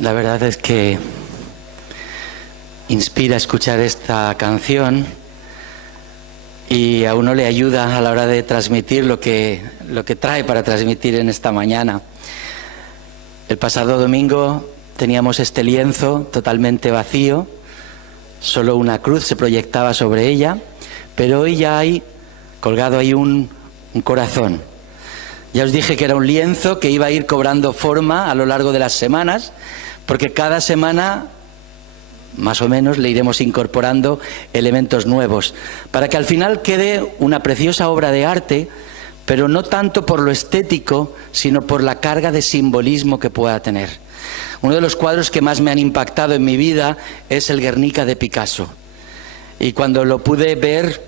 La verdad es que inspira escuchar esta canción y a uno le ayuda a la hora de transmitir lo que trae para transmitir en esta mañana. El pasado domingo teníamos este lienzo totalmente vacío, solo una cruz se proyectaba sobre ella, pero hoy ya hay colgado ahí un corazón. Ya os dije que era un lienzo que iba a ir cobrando forma a lo largo de las semanas, porque cada semana más o menos le iremos incorporando elementos nuevos, para que al final quede una preciosa obra de arte, pero no tanto por lo estético, sino por la carga de simbolismo que pueda tener. Uno de los cuadros que más me han impactado en mi vida es el Guernica de Picasso. Y cuando lo pude ver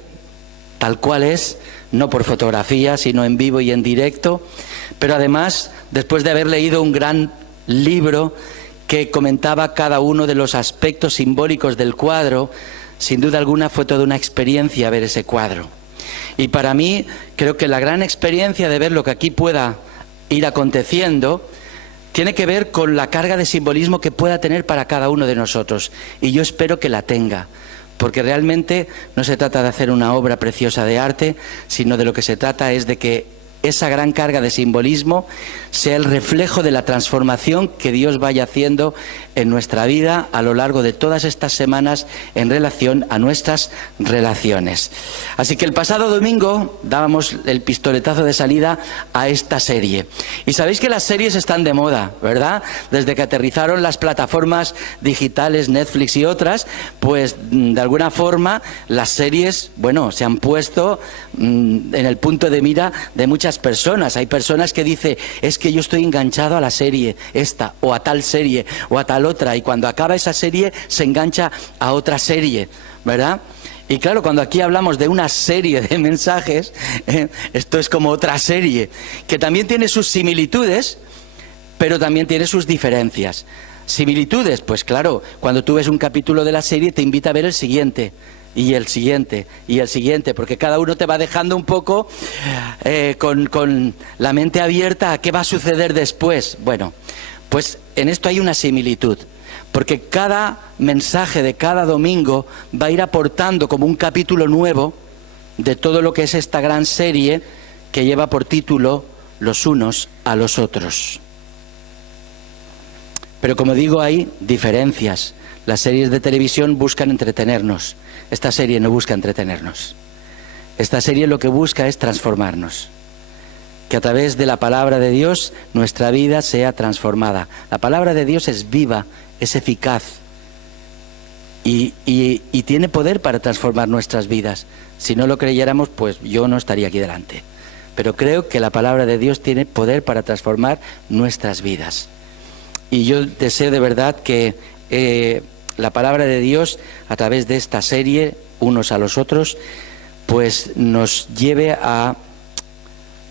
tal cual es, no por fotografía, sino en vivo y en directo, pero además, después de haber leído un gran libro que comentaba cada uno de los aspectos simbólicos del cuadro, sin duda alguna fue toda una experiencia ver ese cuadro. Y para mí, creo que la gran experiencia de ver lo que aquí pueda ir aconteciendo tiene que ver con la carga de simbolismo que pueda tener para cada uno de nosotros. Y yo espero que la tenga, porque realmente no se trata de hacer una obra preciosa de arte, sino de lo que se trata es de que esa gran carga de simbolismo sea el reflejo de la transformación que Dios vaya haciendo en nuestra vida a lo largo de todas estas semanas en relación a nuestras relaciones. Así que el pasado domingo dábamos el pistoletazo de salida a esta serie. Y sabéis que las series están de moda, ¿verdad? Desde que aterrizaron las plataformas digitales, Netflix y otras, pues de alguna forma las series, bueno, se han puesto en el punto de mira de muchas personas. Hay personas que dicen, es que yo estoy enganchado a la serie esta, o a tal serie, o a tal otra, y cuando acaba esa serie se engancha a otra serie, ¿verdad? Y claro, cuando aquí hablamos de una serie de mensajes, esto es como otra serie, que también tiene sus similitudes, pero también tiene sus diferencias. Similitudes, pues claro, cuando tú ves un capítulo de la serie te invita a ver el siguiente, y el siguiente, y el siguiente, porque cada uno te va dejando un poco con la mente abierta a qué va a suceder después. Bueno, pues en esto hay una similitud, porque cada mensaje de cada domingo va a ir aportando como un capítulo nuevo de todo lo que es esta gran serie que lleva por título Los unos a los otros. Pero como digo, hay diferencias. Las series de televisión buscan entretenernos. Esta serie no busca entretenernos. Esta serie lo que busca es transformarnos. Que a través de la palabra de Dios nuestra vida sea transformada. La palabra de Dios es viva, es eficaz y tiene poder para transformar nuestras vidas. Si no lo creyéramos, pues yo no estaría aquí delante. Pero creo que la palabra de Dios tiene poder para transformar nuestras vidas. Y yo deseo de verdad que la palabra de Dios, a través de esta serie, unos a los otros, pues nos lleve a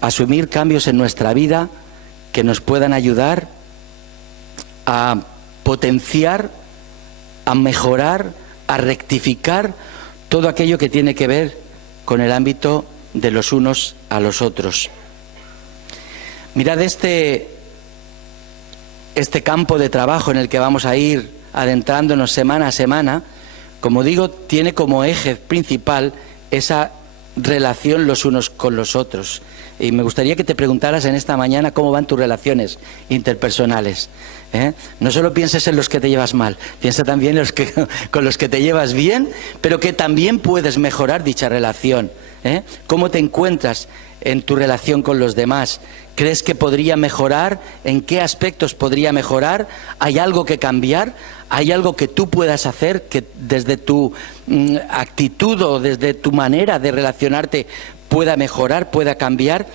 asumir cambios en nuestra vida que nos puedan ayudar a potenciar, a mejorar, a rectificar todo aquello que tiene que ver con el ámbito de los unos a los otros. Mirad este campo de trabajo en el que vamos a ir adentrándonos semana a semana, como digo, tiene como eje principal esa relación los unos con los otros. Y me gustaría que te preguntaras en esta mañana cómo van tus relaciones interpersonales. No solo pienses en los que te llevas mal, piensa también en con los que te llevas bien, pero que también puedes mejorar dicha relación. ¿Cómo te encuentras en tu relación con los demás? ¿Crees que podría mejorar? ¿En qué aspectos podría mejorar? ¿Hay algo que cambiar? ¿Hay algo que tú puedas hacer que desde tu actitud o desde tu manera de relacionarte pueda mejorar, pueda cambiar?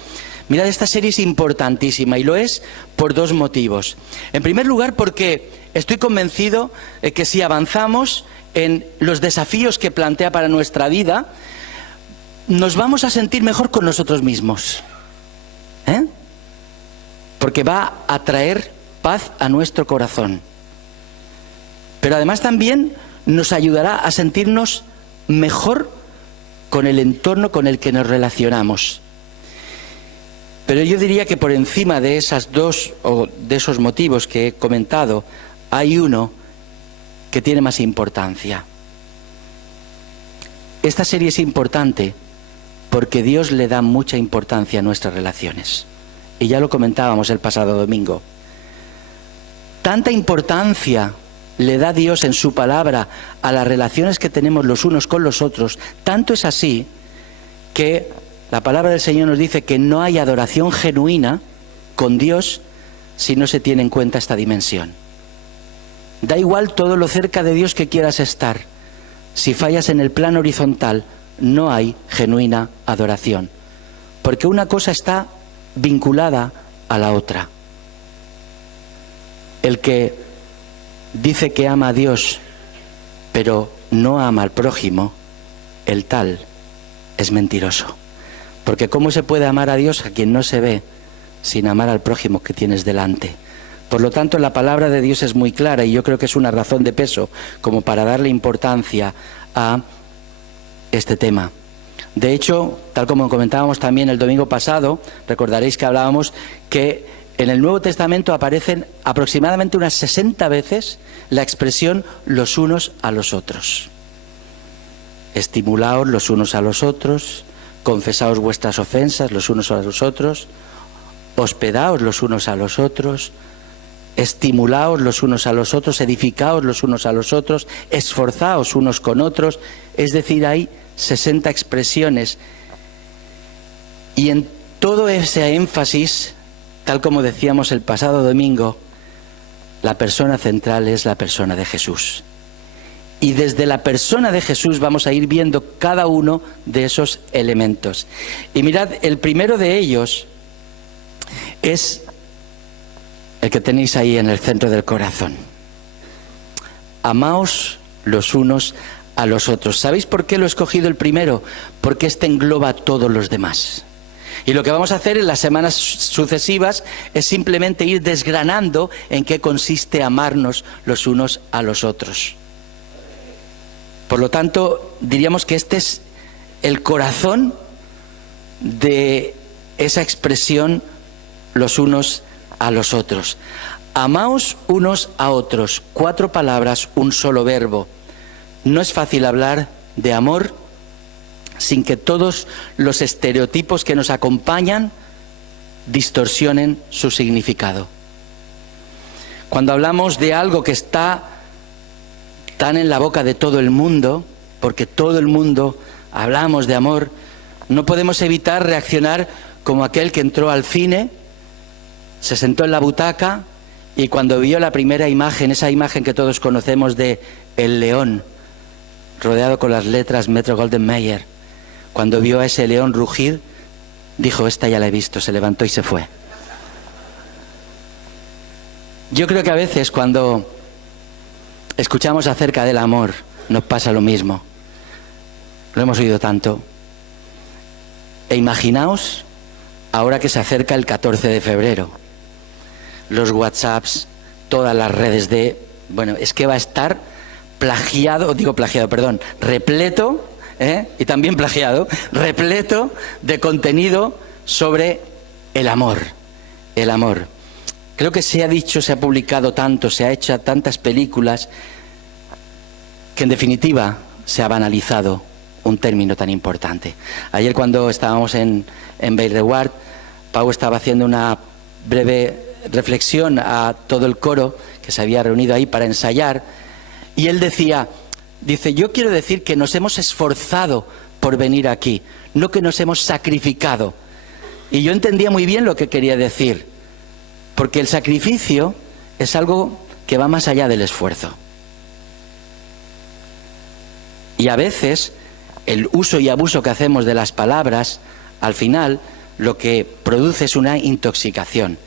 Mirad, esta serie es importantísima y lo es por dos motivos. En primer lugar, porque estoy convencido de que si avanzamos en los desafíos que plantea para nuestra vida, nos vamos a sentir mejor con nosotros mismos. Porque va a traer paz a nuestro corazón. Pero además también nos ayudará a sentirnos mejor con el entorno con el que nos relacionamos. Pero yo diría que por encima de esas dos o de esos motivos que he comentado hay uno que tiene más importancia. Esta serie es importante porque Dios le da mucha importancia a nuestras relaciones. Y ya lo comentábamos el pasado domingo. Tanta importancia le da Dios en su palabra a las relaciones que tenemos los unos con los otros. Tanto es así que la palabra del Señor nos dice que no hay adoración genuina con Dios si no se tiene en cuenta esta dimensión. Da igual todo lo cerca de Dios que quieras estar. Si fallas en el plano horizontal, no hay genuina adoración. Porque una cosa está vinculada a la otra. El que dice que ama a Dios, pero no ama al prójimo, el tal es mentiroso. Porque ¿cómo se puede amar a Dios a quien no se ve sin amar al prójimo que tienes delante? Por lo tanto, la palabra de Dios es muy clara y yo creo que es una razón de peso como para darle importancia a este tema. De hecho, tal como comentábamos también el domingo pasado, recordaréis que hablábamos que en el Nuevo Testamento aparecen aproximadamente unas 60 veces la expresión los unos a los otros. Estimulaos los unos a los otros, confesaos vuestras ofensas los unos a los otros, hospedaos los unos a los otros, estimulaos los unos a los otros, edificaos los unos a los otros, esforzaos unos con otros. Es decir, hay 60 expresiones. Y en todo ese énfasis, tal como decíamos el pasado domingo, la persona central es la persona de Jesús. Y desde la persona de Jesús vamos a ir viendo cada uno de esos elementos. Y mirad, el primero de ellos es el que tenéis ahí en el centro del corazón. Amaos los unos a los otros. ¿Sabéis por qué lo he escogido el primero? Porque este engloba a todos los demás. Y lo que vamos a hacer en las semanas sucesivas es simplemente ir desgranando en qué consiste amarnos los unos a los otros. Por lo tanto, diríamos que este es el corazón de esa expresión los unos a los otros. Amaos unos a otros. 4 palabras, un solo verbo. No es fácil hablar de amor sin que todos los estereotipos que nos acompañan distorsionen su significado. Cuando hablamos de algo que está tan en la boca de todo el mundo, porque todo el mundo hablamos de amor, no podemos evitar reaccionar como aquel que entró al cine, se sentó en la butaca y cuando vio la primera imagen, esa imagen que todos conocemos de el león, rodeado con las letras Metro-Goldwyn-Mayer, cuando vio a ese león rugir, dijo, esta ya la he visto, se levantó y se fue. Yo creo que a veces cuando escuchamos acerca del amor, nos pasa lo mismo. Lo hemos oído tanto. E imaginaos, ahora que se acerca el 14 de febrero, los WhatsApps, todas las redes de... Bueno, es que va a estar repleto, y también plagiado, repleto de contenido sobre el amor. El amor. Creo que se ha dicho, se ha publicado tanto, se ha hecho tantas películas, que en definitiva se ha banalizado un término tan importante. Ayer cuando estábamos en Bayreuth, Pau estaba haciendo una breve reflexión a todo el coro que se había reunido ahí para ensayar, y él dice, yo quiero decir que nos hemos esforzado por venir aquí, no que nos hemos sacrificado. Y yo entendía muy bien lo que quería decir, porque el sacrificio es algo que va más allá del esfuerzo. Y a veces el uso y abuso que hacemos de las palabras, al final lo que produce es una intoxicación.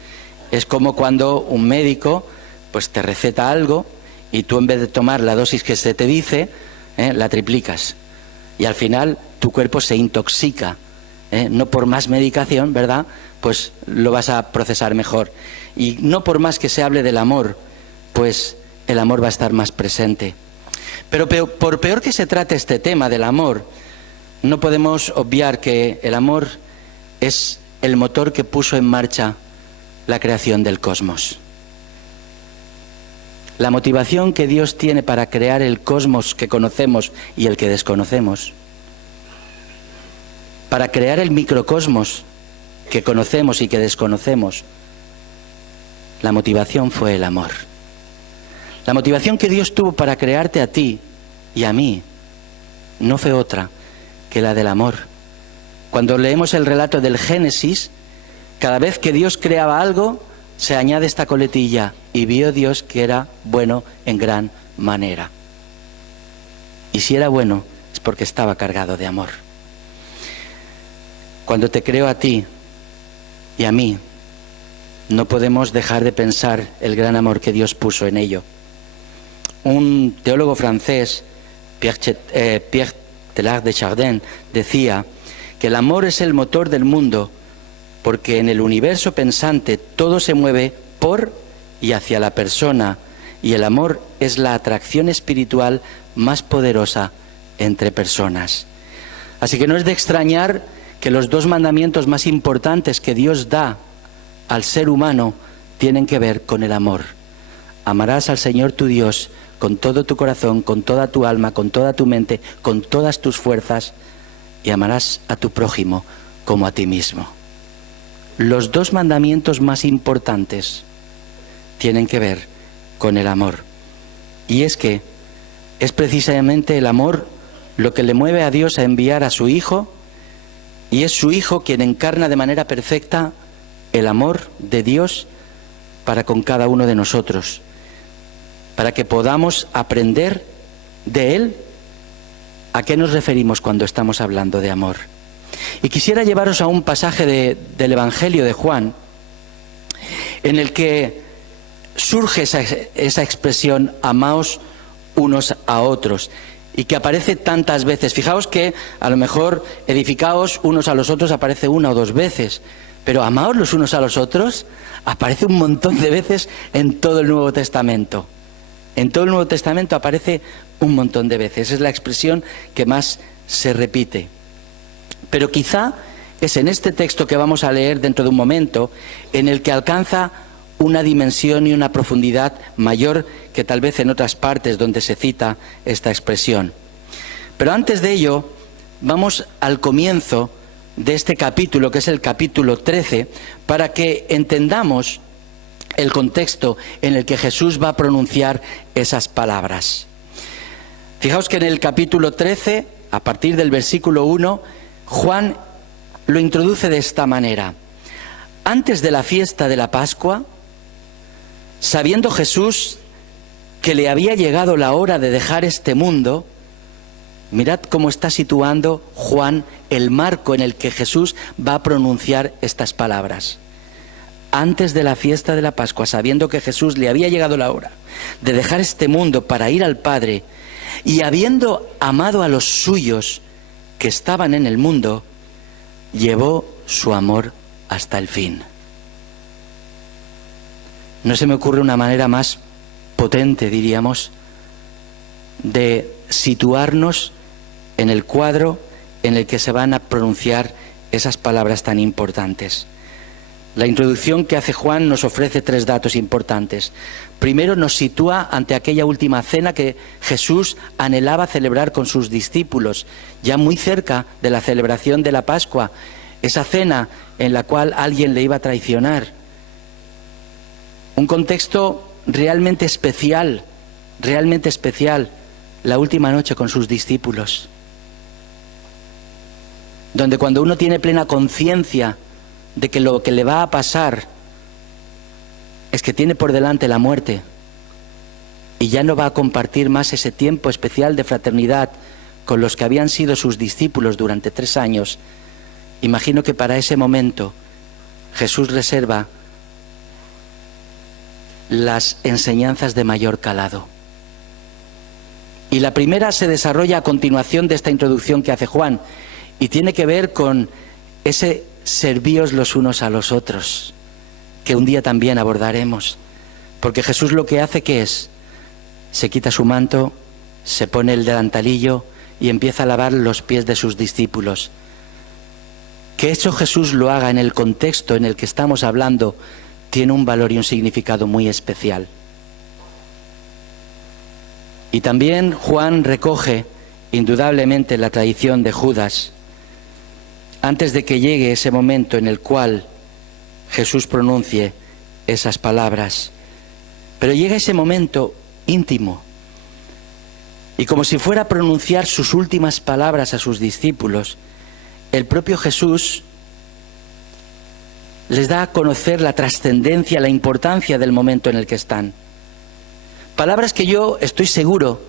Es como cuando un médico pues te receta algo y tú en vez de tomar la dosis que se te dice, la triplicas. Y al final tu cuerpo se intoxica. No por más medicación, ¿verdad? Pues lo vas a procesar mejor. Y no por más que se hable del amor, pues el amor va a estar más presente. Pero por peor que se trate este tema del amor, no podemos obviar que el amor es el motor que puso en marcha la creación del cosmos. la motivación que Dios tiene para crear el cosmos que conocemos y el que desconocemos, para crear el microcosmos que conocemos y que desconocemos, la motivación fue el amor. La motivación que Dios tuvo para crearte a ti y a mí no fue otra que la del amor. Cuando leemos el relato del Génesis, cada vez que Dios creaba algo, se añade esta coletilla: y vio Dios que era bueno en gran manera. Y si era bueno, es porque estaba cargado de amor. Cuando te creo a ti y a mí, no podemos dejar de pensar el gran amor que Dios puso en ello. Un teólogo francés, Pierre Teilhard de Chardin, decía que el amor es el motor del mundo, porque en el universo pensante todo se mueve por y hacia la persona, y el amor es la atracción espiritual más poderosa entre personas. Así que no es de extrañar que los dos mandamientos más importantes que Dios da al ser humano tienen que ver con el amor. Amarás al Señor tu Dios con todo tu corazón, con toda tu alma, con toda tu mente, con todas tus fuerzas, y amarás a tu prójimo como a ti mismo. Los dos mandamientos más importantes tienen que ver con el amor. Y es que es precisamente el amor lo que le mueve a Dios a enviar a su Hijo, y es su Hijo quien encarna de manera perfecta el amor de Dios para con cada uno de nosotros, para que podamos aprender de Él a qué nos referimos cuando estamos hablando de amor. Y quisiera llevaros a un pasaje del Evangelio de Juan, en el que surge esa expresión, amaos unos a otros, y que aparece tantas veces. Fijaos que a lo mejor edificaos unos a los otros aparece una o dos veces, pero amaos los unos a los otros aparece un montón de veces en todo el Nuevo Testamento. En todo el Nuevo Testamento aparece un montón de veces. Es la expresión que más se repite. Pero quizá es en este texto que vamos a leer dentro de un momento en el que alcanza una dimensión y una profundidad mayor que tal vez en otras partes donde se cita esta expresión. Pero antes de ello, vamos al comienzo de este capítulo, que es el capítulo 13, para que entendamos el contexto en el que Jesús va a pronunciar esas palabras. Fijaos que en el capítulo 13, a partir del versículo 1, Juan lo introduce de esta manera: antes de la fiesta de la Pascua, sabiendo Jesús que le había llegado la hora de dejar este mundo, mirad cómo está situando Juan el marco en el que Jesús va a pronunciar estas palabras. Antes de la fiesta de la Pascua, sabiendo que Jesús le había llegado la hora de dejar este mundo para ir al Padre, y habiendo amado a los suyos que estaban en el mundo, llevó su amor hasta el fin. No se me ocurre una manera más potente, diríamos, de situarnos en el cuadro en el que se van a pronunciar esas palabras tan importantes. La introducción que hace Juan nos ofrece tres datos importantes. Primero, nos sitúa ante aquella última cena que Jesús anhelaba celebrar con sus discípulos, ya muy cerca de la celebración de la Pascua, esa cena en la cual alguien le iba a traicionar. Un contexto realmente especial, la última noche con sus discípulos, donde cuando uno tiene plena conciencia de que lo que le va a pasar es que tiene por delante la muerte y ya no va a compartir más ese tiempo especial de fraternidad con los que habían sido sus discípulos durante 3 años, imagino que para ese momento Jesús reserva las enseñanzas de mayor calado. Y la primera se desarrolla a continuación de esta introducción que hace Juan, y tiene que ver con ese servíos los unos a los otros, que un día también abordaremos. Porque Jesús lo que hace, ¿qué es? Se quita su manto, se pone el delantalillo y empieza a lavar los pies de sus discípulos. Que eso Jesús lo haga en el contexto en el que estamos hablando tiene un valor y un significado muy especial. Y también Juan recoge indudablemente la tradición de Judas antes de que llegue ese momento en el cual Jesús pronuncie esas palabras. Pero llega ese momento íntimo, y como si fuera a pronunciar sus últimas palabras a sus discípulos, el propio Jesús les da a conocer la trascendencia, la importancia del momento en el que están. Palabras que yo estoy seguro,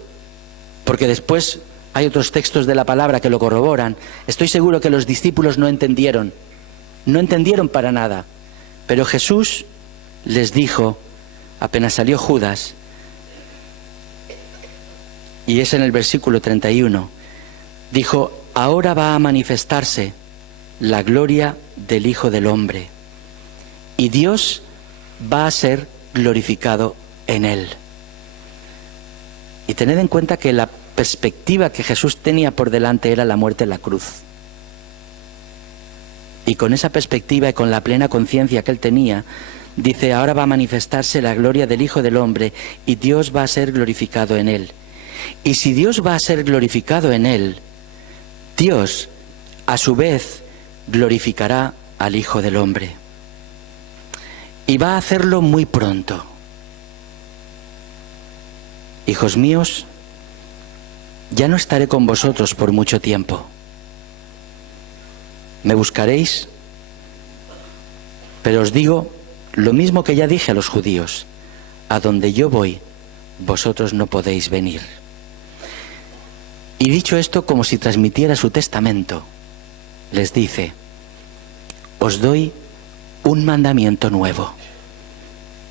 porque después hay otros textos de la palabra que lo corroboran, estoy seguro que los discípulos no entendieron para nada. Pero Jesús les dijo, apenas salió Judas, y es en el versículo 31, dijo: ahora va a manifestarse la gloria del Hijo del Hombre, y Dios va a ser glorificado en él. Y tened en cuenta que la perspectiva que Jesús tenía por delante era la muerte en la cruz. Y con esa perspectiva y con la plena conciencia que él tenía, dice: ahora va a manifestarse la gloria del Hijo del Hombre y Dios va a ser glorificado en él. Y si Dios va a ser glorificado en él, Dios a su vez glorificará al Hijo del Hombre. Y va a hacerlo muy pronto. Hijos míos, ya no estaré con vosotros por mucho tiempo. Me buscaréis, pero os digo lo mismo que ya dije a los judíos: a donde yo voy, vosotros no podéis venir. Y dicho esto, como si transmitiera su testamento, les dice: os doy un mandamiento nuevo.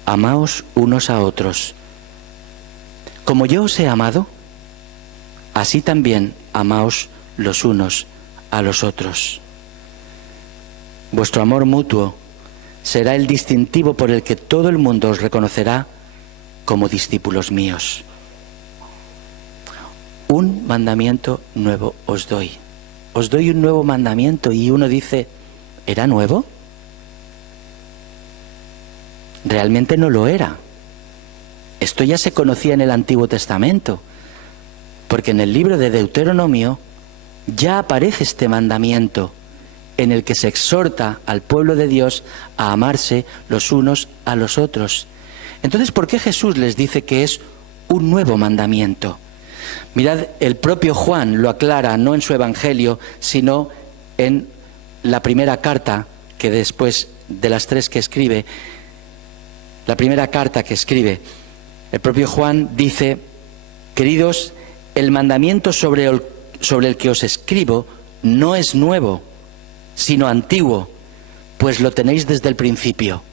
Amaos unos a otros. Como yo os he amado, así también amaos los unos a los otros. Vuestro amor mutuo será el distintivo por el que todo el mundo os reconocerá como discípulos míos. Un mandamiento nuevo os doy. Os doy un nuevo mandamiento. Y uno dice: ¿era nuevo? Realmente no lo era. Esto ya se conocía en el Antiguo Testamento, porque en el libro de Deuteronomio ya aparece este mandamiento en el que se exhorta al pueblo de Dios a amarse los unos a los otros. Entonces, ¿por qué Jesús les dice que es un nuevo mandamiento? Mirad, el propio Juan lo aclara, no en su Evangelio, sino en la primera carta que después de las tres que escribe, la primera carta que escribe, el propio Juan dice: queridos, el mandamiento sobre el que os escribo no es nuevo, sino antiguo, pues lo tenéis desde el principio.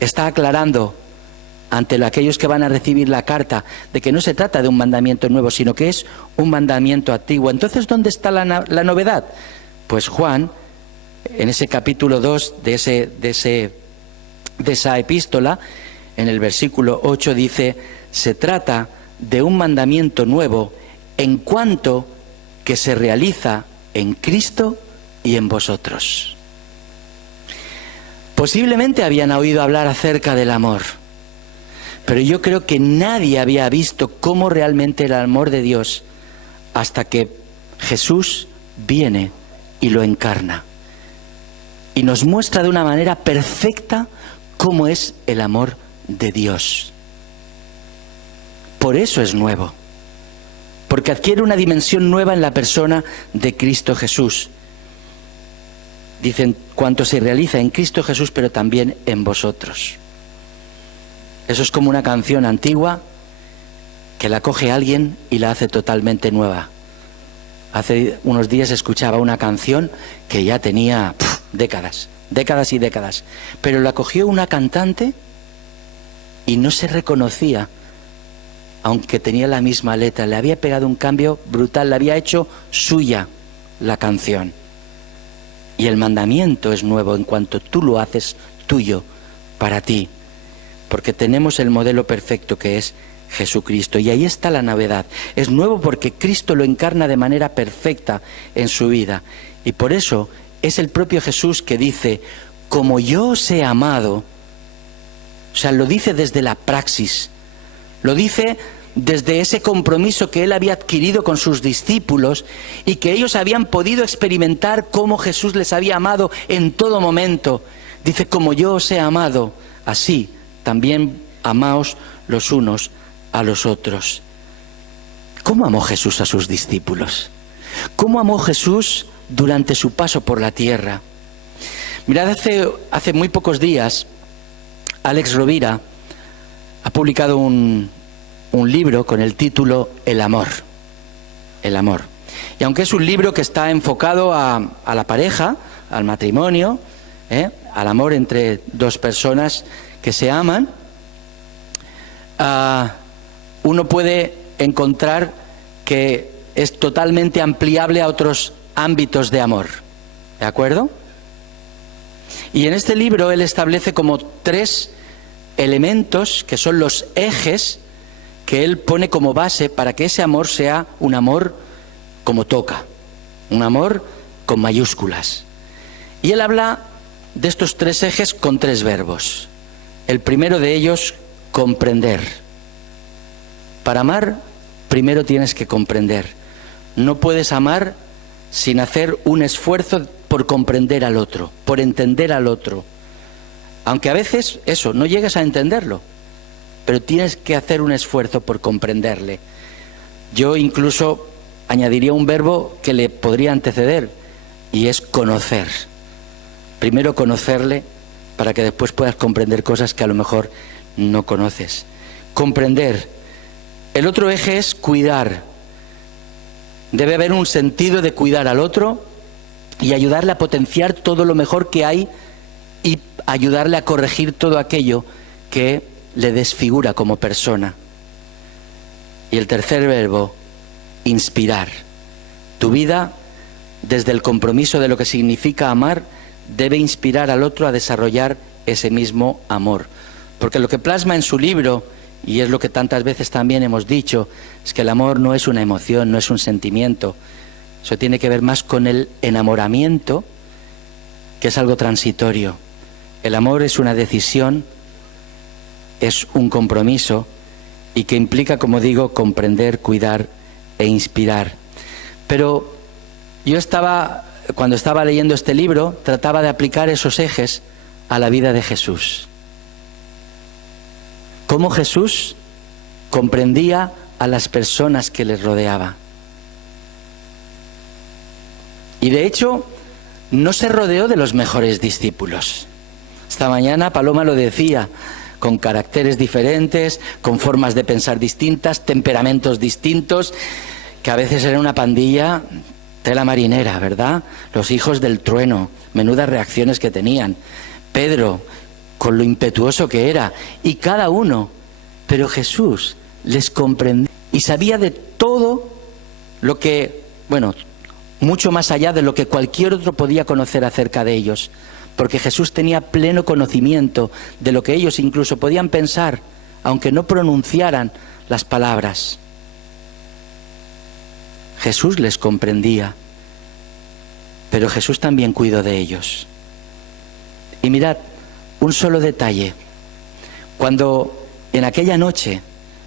Está aclarando ante aquellos que van a recibir la carta de que no se trata de un mandamiento nuevo, sino que es un mandamiento antiguo. Entonces, ¿dónde está la novedad? Pues Juan, en ese capítulo 2 de esa epístola, en el versículo 8 dice: se trata de un mandamiento nuevo en cuanto que se realiza en Cristo y en vosotros. Posiblemente habían oído hablar acerca del amor, pero yo creo que nadie había visto cómo realmente era el amor de Dios hasta que Jesús viene y lo encarna y nos muestra de una manera perfecta cómo es el amor de Dios. Por eso es nuevo, porque adquiere una dimensión nueva en la persona de Cristo Jesús. Dicen: cuanto se realiza en Cristo Jesús, pero también en vosotros. Eso es como una canción antigua que la coge alguien y la hace totalmente nueva. Hace unos días escuchaba una canción que ya tenía décadas y décadas, pero la cogió una cantante y no se reconocía, aunque tenía la misma letra. Le había pegado un cambio brutal, le había hecho suya la canción. Y el mandamiento es nuevo en cuanto tú lo haces tuyo para ti, porque tenemos el modelo perfecto que es Jesucristo. Y ahí está la novedad. Es nuevo porque Cristo lo encarna de manera perfecta en su vida. Y por eso es el propio Jesús que dice: como yo os he amado. O sea, lo dice desde la praxis. Lo dice desde ese compromiso que él había adquirido con sus discípulos y que ellos habían podido experimentar cómo Jesús les había amado en todo momento. Dice, como yo os he amado, así también amaos los unos a los otros. ¿Cómo amó Jesús a sus discípulos? ¿Cómo amó Jesús durante su paso por la tierra? Mirad, hace muy pocos días, Alex Rovira ha publicado un libro con el título El amor. El amor. Y aunque es un libro que está enfocado a la pareja, al matrimonio, al amor entre dos personas que se aman, uno puede encontrar que es totalmente ampliable a otros ámbitos de amor. ¿De acuerdo? Y en este libro él establece como 3 elementos que son los ejes que él pone como base para que ese amor sea un amor como toca, un amor con mayúsculas. Y él habla de estos 3 ejes con 3 verbos. El primero de ellos, comprender. Para amar, primero tienes que comprender. No puedes amar sin hacer un esfuerzo por comprender al otro, por entender al otro. Aunque a veces, eso, no llegues a entenderlo, pero tienes que hacer un esfuerzo por comprenderle. Yo incluso añadiría un verbo que le podría anteceder, y es conocer. Primero conocerle para que después puedas comprender cosas que a lo mejor no conoces. Comprender. El otro eje es cuidar. Debe haber un sentido de cuidar al otro y ayudarle a potenciar todo lo mejor que hay y ayudarle a corregir todo aquello que le desfigura como persona. Y el tercer verbo, inspirar. Tu vida, desde el compromiso de lo que significa amar, debe inspirar al otro a desarrollar ese mismo amor. Porque lo que plasma en su libro, y es lo que tantas veces también hemos dicho, es que el amor no es una emoción, no es un sentimiento. Eso tiene que ver más con el enamoramiento, que es algo transitorio. El amor es una decisión, es un compromiso y que implica, como digo, comprender, cuidar e inspirar. Pero yo cuando estaba leyendo este libro, trataba de aplicar esos ejes a la vida de Jesús. Cómo Jesús comprendía a las personas que les rodeaba. Y de hecho, no se rodeó de los mejores discípulos. Esta mañana Paloma lo decía, con caracteres diferentes, con formas de pensar distintas, temperamentos distintos, que a veces era una pandilla tela marinera, ¿verdad? Los hijos del trueno, menudas reacciones que tenían. Pedro, con lo impetuoso que era, y cada uno, pero Jesús les comprendía y sabía de todo lo que, bueno, mucho más allá de lo que cualquier otro podía conocer acerca de ellos, porque Jesús tenía pleno conocimiento de lo que ellos incluso podían pensar, aunque no pronunciaran las palabras. Jesús les comprendía, pero Jesús también cuidó de ellos. Y mirad, un solo detalle. Cuando en aquella noche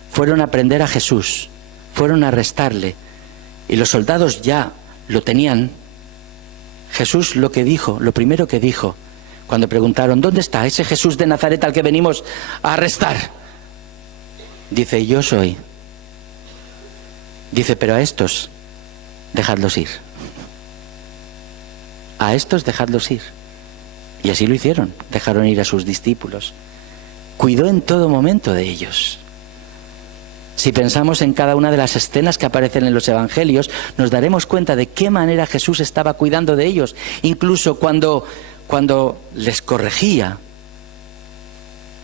fueron a prender a Jesús, fueron a arrestarle, y los soldados ya lo tenían, Jesús lo primero que dijo, cuando preguntaron, ¿dónde está ese Jesús de Nazaret al que venimos a arrestar? Dice, yo soy. Dice, pero a estos, dejadlos ir. A estos, dejadlos ir. Y así lo hicieron, dejaron ir a sus discípulos. Cuidó en todo momento de ellos. Si pensamos en cada una de las escenas que aparecen en los evangelios, nos daremos cuenta de qué manera Jesús estaba cuidando de ellos. Incluso cuando les corregía,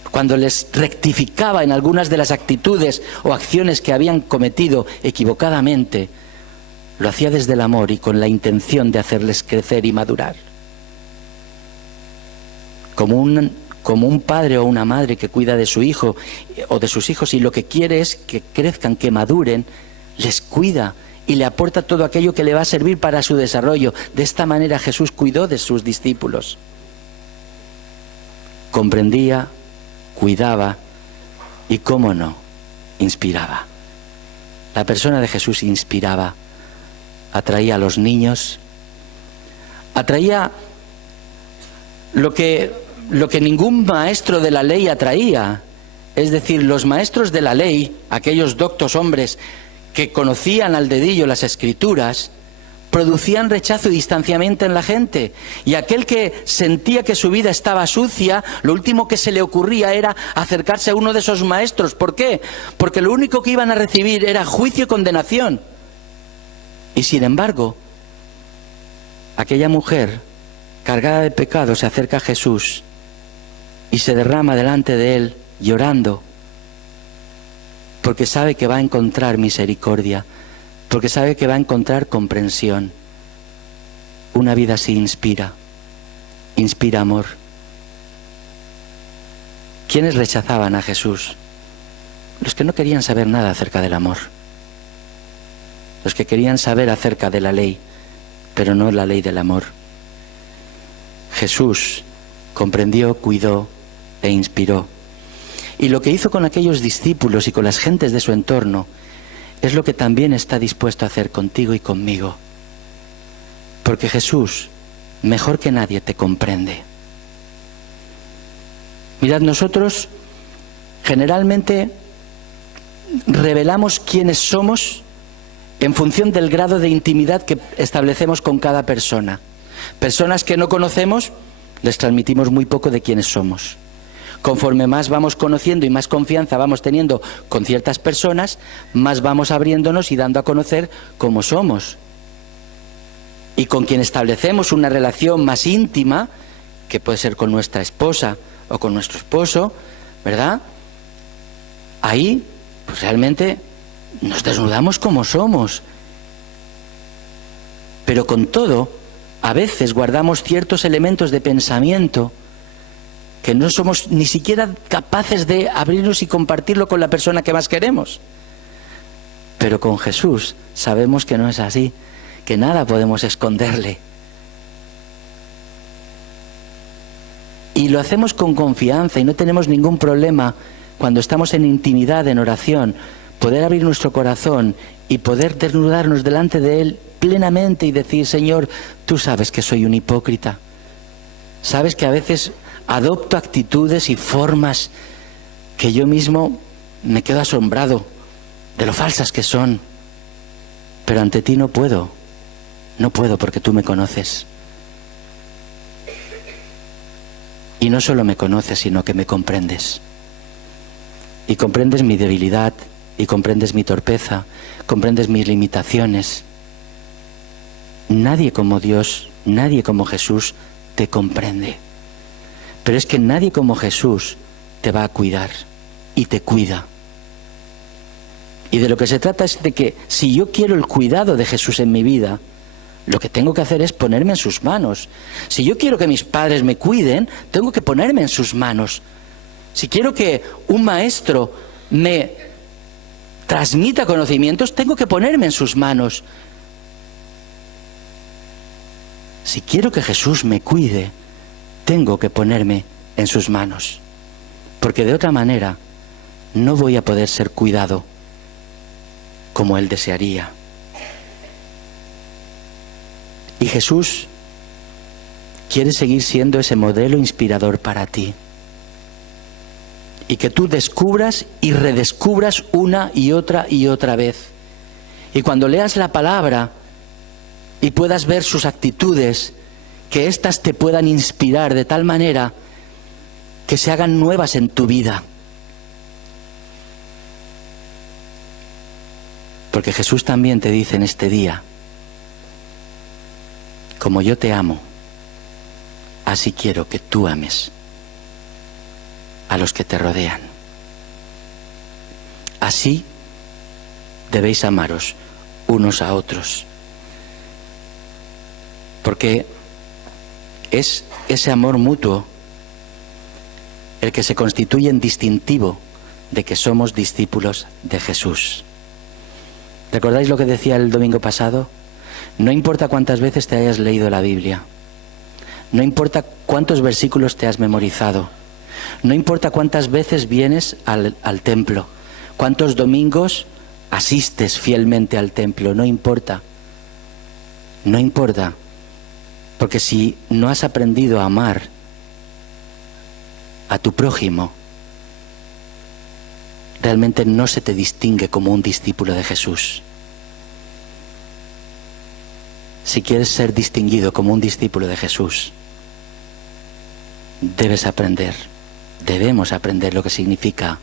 cuando les rectificaba en algunas de las actitudes o acciones que habían cometido equivocadamente, lo hacía desde el amor y con la intención de hacerles crecer y madurar. Como un padre o una madre que cuida de su hijo o de sus hijos y lo que quiere es que crezcan, que maduren, les cuida y le aporta todo aquello que le va a servir para su desarrollo. De esta manera Jesús cuidó de sus discípulos. Comprendía, cuidaba y, cómo no, inspiraba. La persona de Jesús inspiraba, atraía a los niños, atraía lo que ningún maestro de la ley atraía. Es decir, los maestros de la ley, aquellos doctos hombres que conocían al dedillo las Escrituras, producían rechazo y distanciamiento en la gente. Y aquel que sentía que su vida estaba sucia, lo último que se le ocurría era acercarse a uno de esos maestros. ¿Por qué? Porque lo único que iban a recibir era juicio y condenación. Y sin embargo, aquella mujer cargada de pecado se acerca a Jesús y se derrama delante de él llorando, porque sabe que va a encontrar misericordia, porque sabe que va a encontrar comprensión. Una vida así inspira amor. ¿Quiénes rechazaban a Jesús? Los que no querían saber nada acerca del amor, los que querían saber acerca de la ley, pero no la ley del amor. Jesús comprendió, cuidó e inspiró. Y lo que hizo con aquellos discípulos y con las gentes de su entorno es lo que también está dispuesto a hacer contigo y conmigo. Porque Jesús, mejor que nadie, te comprende. Mirad, nosotros generalmente revelamos quiénes somos en función del grado de intimidad que establecemos con cada persona. Personas que no conocemos, les transmitimos muy poco de quiénes somos. Conforme más vamos conociendo y más confianza vamos teniendo con ciertas personas, más vamos abriéndonos y dando a conocer cómo somos. Y con quien establecemos una relación más íntima, que puede ser con nuestra esposa o con nuestro esposo, ¿verdad? Ahí, pues realmente nos desnudamos como somos. Pero con todo, a veces guardamos ciertos elementos de pensamiento que no somos ni siquiera capaces de abrirnos y compartirlo con la persona que más queremos. Pero con Jesús sabemos que no es así, que nada podemos esconderle. Y lo hacemos con confianza y no tenemos ningún problema cuando estamos en intimidad, en oración, poder abrir nuestro corazón y poder desnudarnos delante de Él plenamente y decir: Señor, tú sabes que soy un hipócrita. Sabes que a veces adopto actitudes y formas que yo mismo me quedo asombrado de lo falsas que son. Pero ante ti no puedo porque tú me conoces. Y no solo me conoces, sino que me comprendes. Y comprendes mi debilidad, y comprendes mi torpeza, comprendes mis limitaciones. Nadie como Dios, nadie como Jesús te comprende. Pero es que nadie como Jesús te va a cuidar y te cuida. Y de lo que se trata es de que si yo quiero el cuidado de Jesús en mi vida, lo que tengo que hacer es ponerme en sus manos. Si yo quiero que mis padres me cuiden, tengo que ponerme en sus manos. Si quiero que un maestro me transmita conocimientos, tengo que ponerme en sus manos. Si quiero que Jesús me cuide, tengo que ponerme en sus manos, porque de otra manera no voy a poder ser cuidado como Él desearía. Y Jesús quiere seguir siendo ese modelo inspirador para ti, y que tú descubras y redescubras una y otra vez. Y cuando leas la palabra y puedas ver sus actitudes, que éstas te puedan inspirar de tal manera que se hagan nuevas en tu vida. Porque Jesús también te dice en este día: como yo te amo, así quiero que tú ames a los que te rodean. Así debéis amaros unos a otros. Porque es ese amor mutuo el que se constituye en distintivo de que somos discípulos de Jesús. ¿Recordáis lo que decía el domingo pasado? No importa cuántas veces te hayas leído la Biblia, no importa cuántos versículos te has memorizado, no importa cuántas veces vienes al templo, ¿Cuántos domingos asistes fielmente al templo? No importa. No importa. Porque si no has aprendido a amar a tu prójimo, realmente no se te distingue como un discípulo de Jesús. Si quieres ser distinguido como un discípulo de Jesús, debemos aprender lo que significa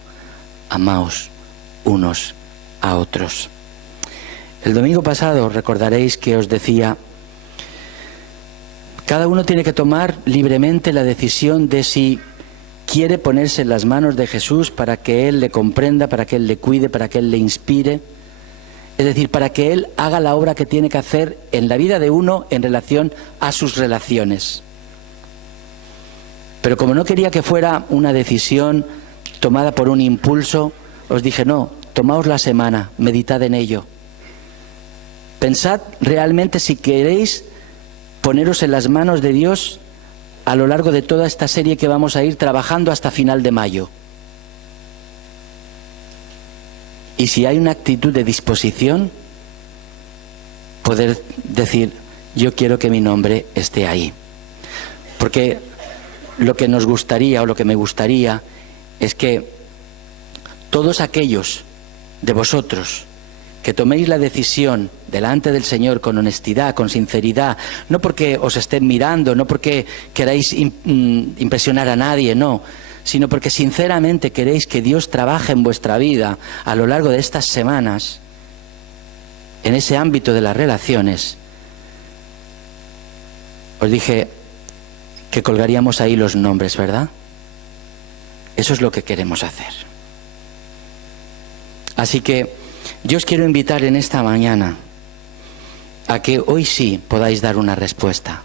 amaos unos a otros. El domingo pasado recordaréis que os decía, cada uno tiene que tomar libremente la decisión de si quiere ponerse en las manos de Jesús para que Él le comprenda, para que Él le cuide, para que Él le inspire. Es decir, para que Él haga la obra que tiene que hacer en la vida de uno en relación a sus relaciones. Pero como no quería que fuera una decisión tomada por un impulso, os dije, no, tomaos la semana, meditad en ello. Pensad realmente si queréis poneros en las manos de Dios a lo largo de toda esta serie que vamos a ir trabajando hasta final de mayo. Y si hay una actitud de disposición, poder decir, yo quiero que mi nombre esté ahí. Porque lo que nos gustaría, o lo que me gustaría, es que todos aquellos de vosotros que toméis la decisión delante del Señor con honestidad, con sinceridad, no porque os estén mirando, no porque queráis impresionar a nadie, no, sino porque sinceramente queréis que Dios trabaje en vuestra vida a lo largo de estas semanas, en ese ámbito de las relaciones. Os dije que colgaríamos ahí los nombres, ¿verdad? Eso es lo que queremos hacer. Así que yo os quiero invitar en esta mañana a que hoy sí podáis dar una respuesta.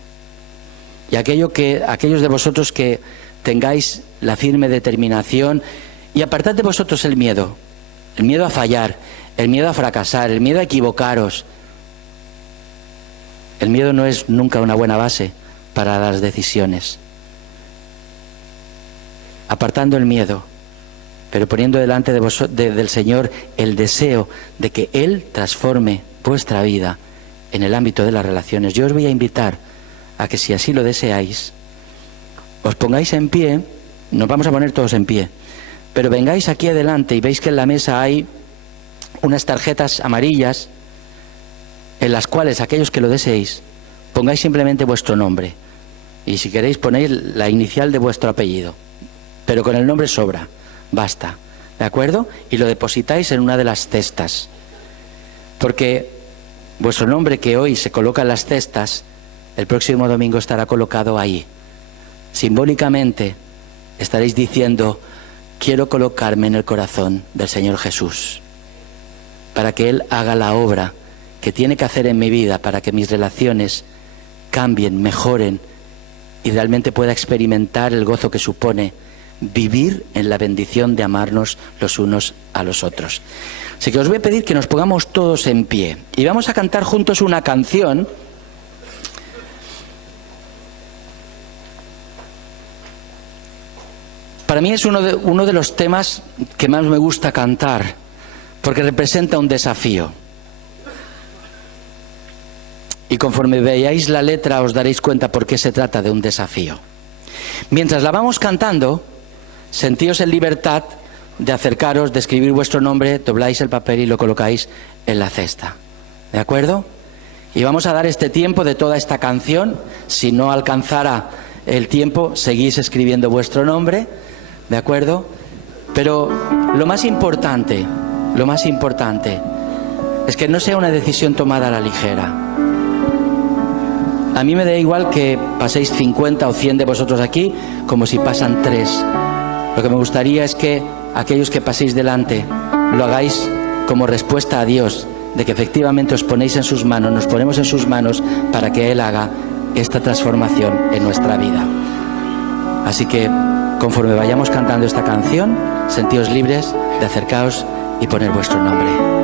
Y aquellos de vosotros que tengáis la firme determinación, y apartad de vosotros el miedo a fallar, el miedo a fracasar, el miedo a equivocaros. El miedo no es nunca una buena base para las decisiones. Apartando el miedo, pero poniendo delante del Señor el deseo de que Él transforme vuestra vida en el ámbito de las relaciones. Yo os voy a invitar a que, si así lo deseáis, os pongáis en pie. Nos vamos a poner todos en pie, pero vengáis aquí adelante y veis que en la mesa hay unas tarjetas amarillas en las cuales aquellos que lo deseéis pongáis simplemente vuestro nombre, y si queréis ponéis la inicial de vuestro apellido, pero con el nombre sobra, basta, ¿de acuerdo? Y lo depositáis en una de las cestas, porque vuestro nombre, que hoy se coloca en las cestas, el próximo domingo estará colocado ahí. Simbólicamente estaréis diciendo, quiero colocarme en el corazón del Señor Jesús, para que Él haga la obra que tiene que hacer en mi vida, para que mis relaciones cambien, mejoren, y realmente pueda experimentar el gozo que supone vivir en la bendición de amarnos los unos a los otros. Así que os voy a pedir que nos pongamos todos en pie y vamos a cantar juntos una canción Para mí es uno de los temas que más me gusta cantar, porque representa un desafío. Y conforme veáis la letra os daréis cuenta por qué se trata de un desafío. Mientras la vamos cantando, sentíos en libertad de acercaros, de escribir vuestro nombre, dobláis el papel y lo colocáis en la cesta. ¿De acuerdo? Y vamos a dar este tiempo de toda esta canción. Si no alcanzara el tiempo, seguís escribiendo vuestro nombre. ¿De acuerdo? Pero lo más importante es que no sea una decisión tomada a la ligera. A mí me da igual que paséis 50 o 100 de vosotros aquí, como si pasan 3. Lo que me gustaría es que aquellos que paséis delante lo hagáis como respuesta a Dios, de que efectivamente os ponéis en sus manos, nos ponemos en sus manos para que Él haga esta transformación en nuestra vida. Así que, conforme vayamos cantando esta canción, sentíos libres de acercaros y poner vuestro nombre.